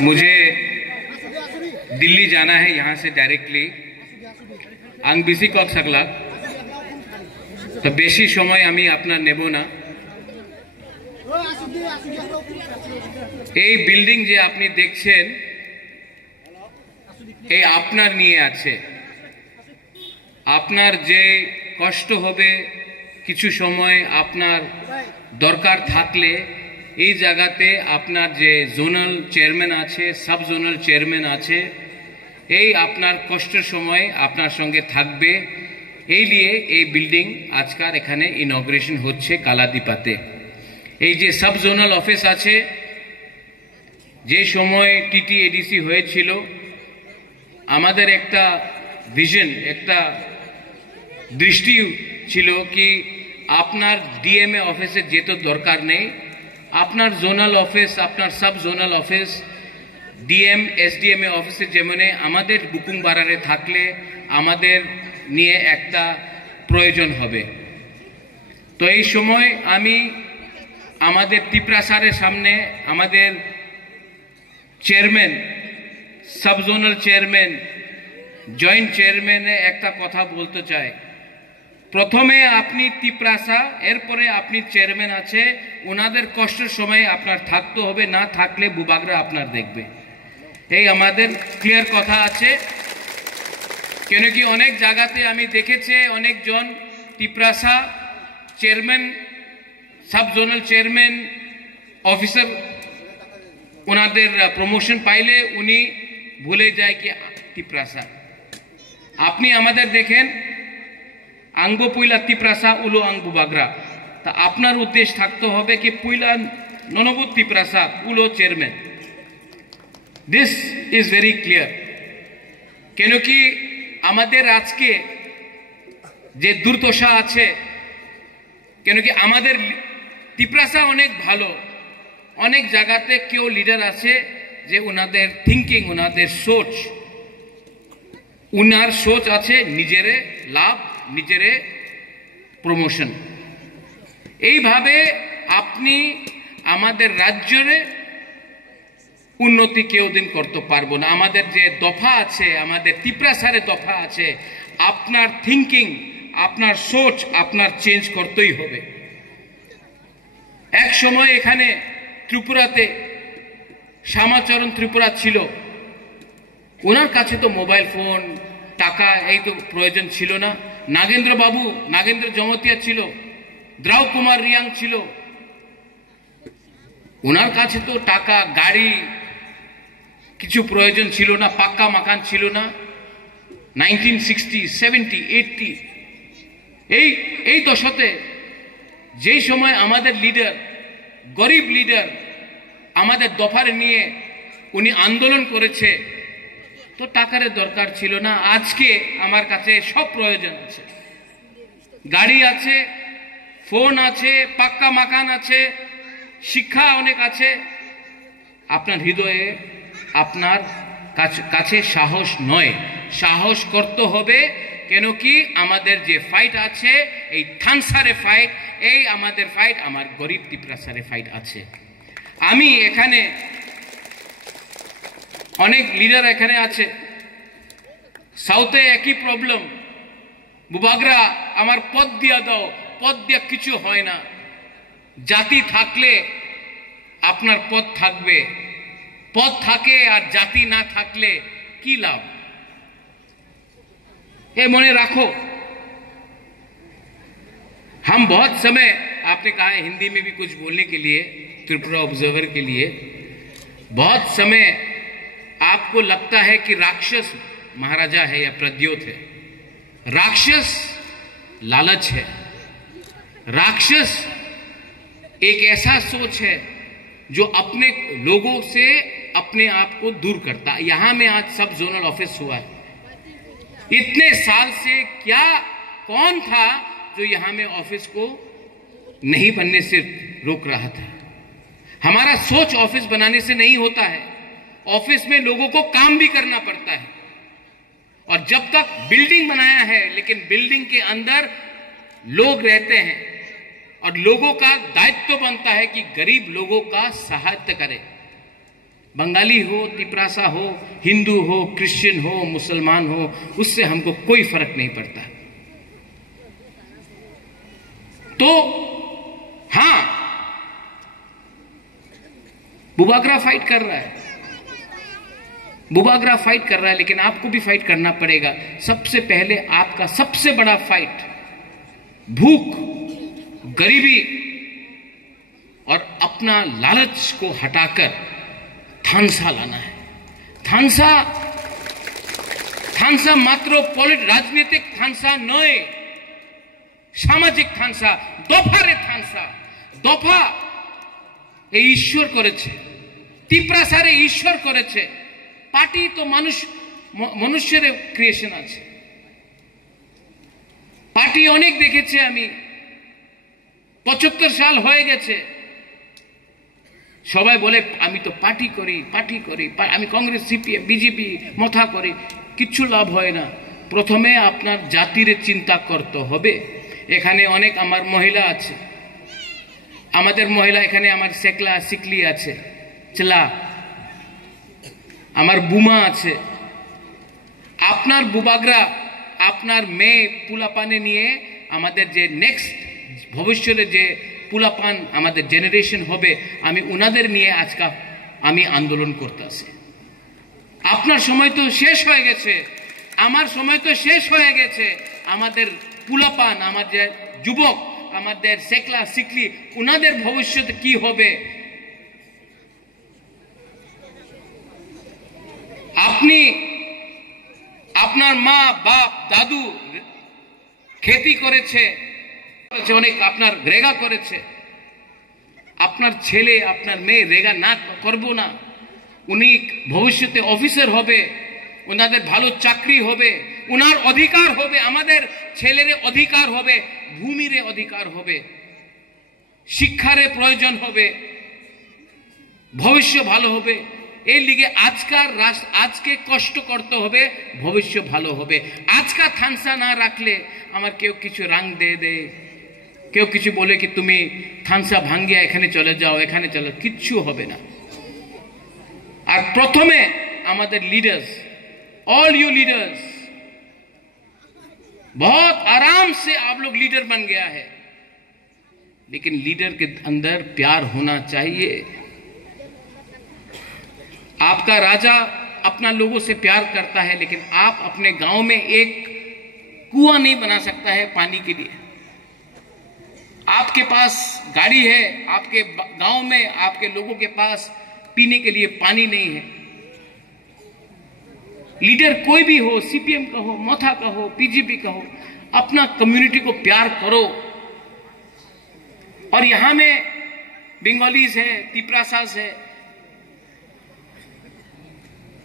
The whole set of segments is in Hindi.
मुझे दिल्ली जाना है यहाँ से डायरेक्टली आंग बेसि कक सकला तो बेसि समय आमी आपनार नेब ना এই বিল্ডিং যে আপনি দেখছেন এই আপনার নিয়ে আছে আপনার যে কষ্ট হবে কিছু সময় আপনার দরকার থাকলে এই জায়গাতে আপনার যে জোনাল চেয়ারম্যান আছে সাব জোনাল চেয়ারম্যান আছে এই আপনার কষ্টের সময় আপনার সঙ্গে থাকবে এই নিয়ে এই বিল্ডিং আজকাল এখানে ইনগ্রেশন হচ্ছে কালাদীপাতে এই যে সাব জোনাল অফিস আছে যে সময় টিটি এডিসি হয়েছিল আমাদের একটা ভিশন একটা দৃষ্টি ছিল কি আপনার ডিএমএ অফিসে যেতে দরকার নেই আপনার জোনাল অফিস আপনার সাব জোনাল অফিস ডিএম এসডিএমএ অফিসে যেমন আমাদের বুকুং বাড়ারে থাকলে আমাদের নিয়ে একটা প্রয়োজন হবে তো এই সময় আমি আমাদের ত্রিপ্রাসারের সামনে আমাদের chairman sub zonal chairman joint চেয়ারম্যানে একটা কথা বলতে চাই প্রথমে আপনি ত্রিপ্রাসা এরপরে আপনি চেয়ারম্যান আছে ওনাদের কষ্টের সময় আপনার থাকতে হবে না থাকলে বুবাগরা আপনার দেখবে এই আমাদের ক্লিয়ার কথা আছে কেন কি অনেক জায়গাতে আমি দেখেছি অনেকজন ত্রিপ্রাসা chairman sub zonal chairman officer ওনাদের প্রমোশন পাইলে উনি ভুলে যায় কি ত্রিপ্রাসা আপনি আমাদের দেখেন আঙ্গ পুইলা ত্রিপ্রাসা উলো আং বুবাগরা তা আপনার উদ্দেশ্য থাকতে হবে কি পুইলা ননবুত ত্রিপ্রাসা উলো chairman this is very clear কেন কি আমাদের আজকে যে দুর্দশা আছে কেন কি আমাদের ত্রিপ্রাসা অনেক ভালো অনেক জায়গাতে কেউ লিডার আছে যে ওনাদের থিঙ্কিং ওনাদের সোচ উনার সোচ আছে নিজেরে লাভ নিজেরে প্রমোশন এইভাবে আপনি আমাদের রাজ্যের উন্নতি কেউ দিন করতে পারবো না আমাদের যে দফা আছে আমাদের ত্রিপ্রাসারে দফা আছে আপনার থিঙ্কিং আপনার সোচ আপনার চেঞ্জ করতেই হবে এক সময় এখানে ত্রিপুরাতে শ্যামাচরণ ত্রিপুরা ছিল ওনার কাছে তো মোবাইল ফোন টাকা এই তো প্রয়োজন ছিল না নাগেন্দ্র বাবু নাগেন্দ্র জমতিয়া ছিল দ্রাউ কুমার রিয়াং ছিল ওনার কাছে তো টাকা গাড়ি কিছু প্রয়োজন ছিল না পাক্কা মাকান ছিল না 1960 70 80 এই দশকে যেই সময় আমাদের লিডার গরিব লিডার আমাদের দফার নিয়ে উনি আন্দোলন করেছে তো টাকার দরকার ছিল না আজকে আমার কাছে সব প্রয়োজন আছে গাড়ি আছে ফোন আছে পাক্কা মাকান আছে শিক্ষা অনেক আছে আপনার হৃদয়ে আপনার কাছে সাহস নয় সাহস করতে হবে কেন কি আমাদের যে ফাইট আছে এই থানসারে ফাইট এই আমাদের ফাইট আমার গরিব ত্রিপ্রাসারে ফাইট আছে আমি এখানে অনেক লিডার এখানে আছে সাউথে একই প্রবলেম বুবাগরা আমার পদ দিয়া দাও পদ দিয়া কিছু হয় না জাতি থাকলে আপনার পদ থাকবে পদ থাকে আর জাতি না থাকলে কি লাভ ये मने रखो हम बहुत समय आपने कहा है हिंदी में भी कुछ बोलने के लिए त्रिपुरा ऑब्जर्वर के लिए बहुत समय आपको लगता है कि राक्षस महाराजा है या प्रद्योत है राक्षस लालच है राक्षस एक ऐसा सोच है जो अपने लोगों से अपने आप को दूर करता यहां में आज सब जोनल ऑफिस हुआ है इतने साल से क्या कौन था जो यहां में ऑफिस को नहीं बनने से रोक रहा था हमारा सोच ऑफिस बनाने से नहीं होता है ऑफिस में लोगों को काम भी करना पड़ता है और जब तक बिल्डिंग बनाया है लेकिन बिल्डिंग के अंदर लोग रहते हैं और लोगों का दायित्व बनता है कि गरीब लोगों का सहायता करे बंगाली हो, तिपरासा हो, हिंदू हो, क्रिश्चियन हो, मुसलमान हो, उससे हमको कोई फर्क नहीं पड़ता। तो हां, बुबागरा फाइट कर रहा है, बुबागरा फाइट कर रहा है, लेकिन आपको भी फाइट करना पड़ेगा। सबसे पहले आपका सबसे बड़ा फाइट भूख, गरीबी और अपना लालच को हटाकर थानसा लाना है। थानसा मात्र राजनीतिक थानसा नय, सामाजिक थानसा, दफारे थानसा। दफा এই ঈশ্বর করেছে, তিপ্রাসারে ঈশ্বর করেছে। পার্টি তো মানুষের ক্রিয়েশন আছে। পার্টি অনেক দেখেছে আমি, 75 সাল হয়ে গেছে। সবাই বলে আমি তো পার্টি করি, আমি কংগ্রেস, সিপিএম, বিজেপি মাথা করি, কিচ্ছু লাভ হয় না। প্রথমে আপনার জাতির চিন্তা করতে হবে। এখানে অনেক আমার মহিলা আছে, আমাদের মহিলা এখানে আমার সেকলা সিকলি আছে, চেলা, আমার বুমা আছে। আপনার বুবাগরা, আপনার মেয়ে পুলাপানে নিয়ে আমাদের যে নেক্সট ভবিষ্যতে যে পুলাপান আমাদের জেনারেশন হবে, আমি উনাদের নিয়ে আজকে আমি আন্দোলন করতেছি। আপনার সময় তো শেষ হয়ে গেছে, আমার সময় তো শেষ হয়ে গেছে। আমাদের পুলাপান, আমাদের যুবক, আমাদের সেকলা সিকলি, উনাদের ভবিষ্যতে কি হবে? আপনি আপনার মা বাপ দাদু খেতি করেছে, অনেক আপনার রেগা করেছে। আপনার ছেলে আপনার মেয়ে রেগা না করবো না, উনি ভবিষ্যতে অফিসার হবে, ওনাদের ভালো চাকরি হবে, উনার অধিকার হবে, আমাদের ছেলের অধিকার হবে, ভূমির অধিকার হবে, শিক্ষার প্রয়োজন হবে, ভবিষ্য ভালো হবে। এই লিগে আজকে কষ্ট করতে হবে, ভবিষ্য ভালো হবে। আজকা থানসা না রাখলে আমার কেউ কিছু রাং দে, কেউ কিছু বলে কি তুমি থানসা ভাঙ্গিয়া এখানে চলে যাও, এখানে চলে, কিচ্ছু হবে না। আর প্রথমে আমাদের লিডার্স, ऑल यू लीडर्स, बहुत आराम से आप लोग लीडर बन गया है, लेकिन लीडर के अंदर प्यार होना चाहिए। आपका राजा अपना लोगों से प्यार करता है, लेकिन आप अपने गांव में एक कुआं नहीं बना सकता है पानी के लिए। आपके पास गाड़ी है, आपके गांव में आपके लोगों के पास पीने के लिए पानी नहीं है। लीडर कोई भी हो, सीपीएम का हो, मोथा का हो, पीजीपी का हो, अपना कम्युनिटी को प्यार करो। और यहां में बंगालीज है, तिपरासास है,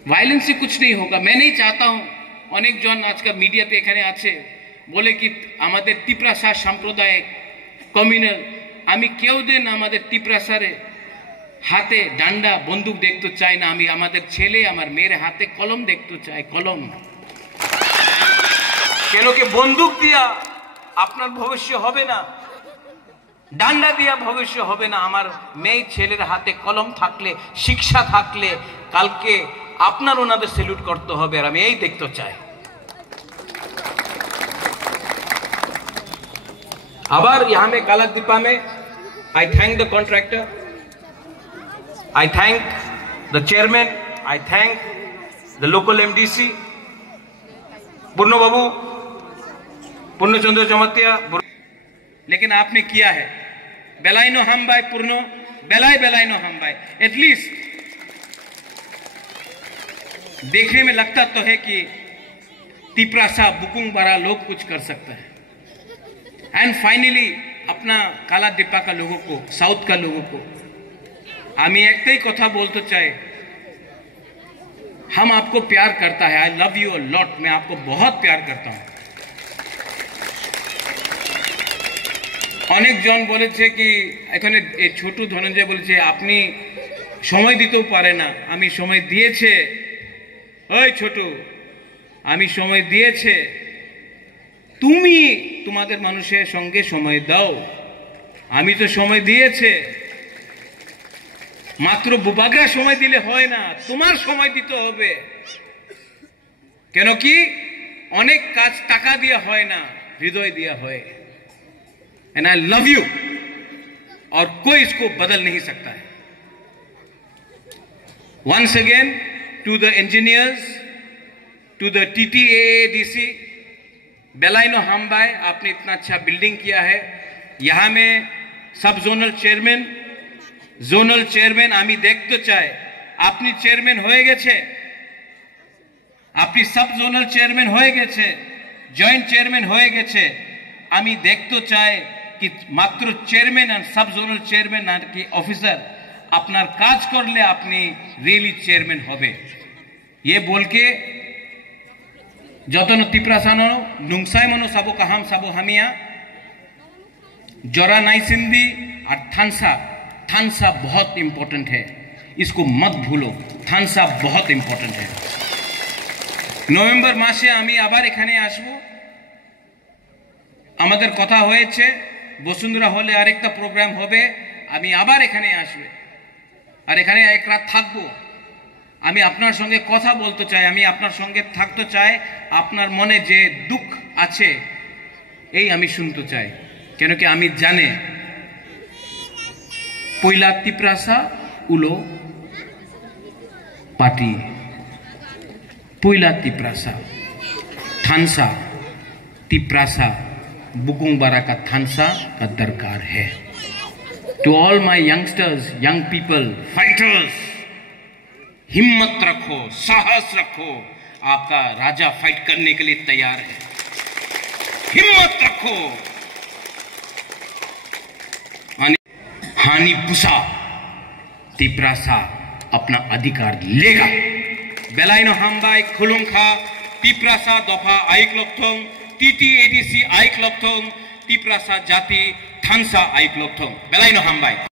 वायलेंस से कुछ नहीं होगा। मैं नहीं चाहता हूं, अनेक जन आजकल मीडिया पे एखाने आछे बोले कि आमादेर तिपरासा साम्प्रदायिक कम्युनाल। आमी केउ दिन आमादेर तिपरासारे हाथे डांडा बंदूक देखते चाই না। আমি আমাদের ছেলে আমার মেয়ের হাতে কলম দেখতে চাই, কলম। কেন কি বন্দুক দিয়া আপনার ভবিষ্য হবে না, ডান্ডা দিয়া ভবিষ্য হবে না। আমার মেয়ে ছেলের হাতে কলম থাকলে, শিক্ষা থাকলে কালকে আপনার ওনাদের স্যালুট করতে হবে, আর আমি এই দেখতে চাই। আবার यहाँ में कालादीपा में आई thank the contractor, I thank the chairman, I thank the local MDC, पूर्ण बाबू, पूर्ण चंद्र चमतिया। लेकिन आपने किया है बेलाइनो हम बाय पूर्ण बेलाइनो हम बाय। एटलीस्ट देखने में लगता तो है कि तिपरासा बुकुंग बड़ा लोग कुछ कर सकता है। एंड फाइनली अपना कालादीपा का लोगों को, साउथ का लोगों को আমি একটাই কথা বলতে চাই, हम आपको प्यार करता है। I love you a lot, मैं आपको बहुत प्यार करता हूं। অনেক জন বলেছে কি এখানে এই ছোট ধনঞ্জয় বলেছে আপনি সময় দিতেও পারে না। আমি সময় দিয়েছে, ওই ছোট, আমি সময় দিয়েছে, তুমি তোমাদের মানুষের সঙ্গে সময় দাও। আমি তো সময় দিয়েছে। মাত্র বুবাগরা সময় দিলে হয় না, তোমার সময় দিতে হবে। কেন কি অনেক কাজ টাকা দিয়ে হয় না, হৃদয় দিয়ে হয়। एंड आई लव यू, और कोई इसको बदल नहीं सकता है। Once again to the engineers, to the TTAADC, बेलाइनो हाम्बाई, आपने इतना अच्छा बिल्डिंग किया है। यहां में सब जोनल चेयरमैन आमी देखते चाय, आपनी चेयरमैन होए गेछे, आपनी सब जोनल चेयरमैन होए गेछे, जॉइंट चेयरमैन होए गेछे। आमी देखते चाय कि मात्र चेयरमैन और सब जोनल चेयरमैन की ऑफिसर अपनार काज करले अपनी रियली चेयरमैन होबे। ये बोल के जतन तिप्रासानो नुंगसाय मनो साबो काहाम साबो हामिया जरा नाइसिंदी और थानसा बहुत इंपॉर्टेंट है, इसको मत भूलो। थानसा बहुत इंपॉर्टेंट है। नवेम्बर मासे आमी आबार एखाने आसबो, आमादेर कथा होयेछे बसुंधरा हले आरेकटा प्रोग्राम होबे, आमी आबार एखाने आसबे और एखाने एक रात थाकबो। आमी आपनार संगे कथा बोलते चाই, आमी आपनार संगे थाकते चाই, आपनार मने जे दुख आछे এই আমি শুনতে চাই। কেন কি আমি জানে পয়লা তিপ্রাসা উলো पार्टी, पयला तिप्रासा थानसा तिप्रासा बुकुंगबारा का थानसा का दरकार है। To all my youngsters, young people, fighters, हिम्मत रखो, साहस रखो, आपका राजा फाइट करने के लिए तैयार है। हिम्मत रखो। हानि पुसा तिप्रासा अपना अधिकार लेगा। बेलाइनो हाम्बाई खुलुंखा तिप्रासा दफा आइक लक्षों, TTADC आइक लक्षों, तिप्रासा जाति थानसा आइक लक्षों। बेलाइनो हाम्बाई।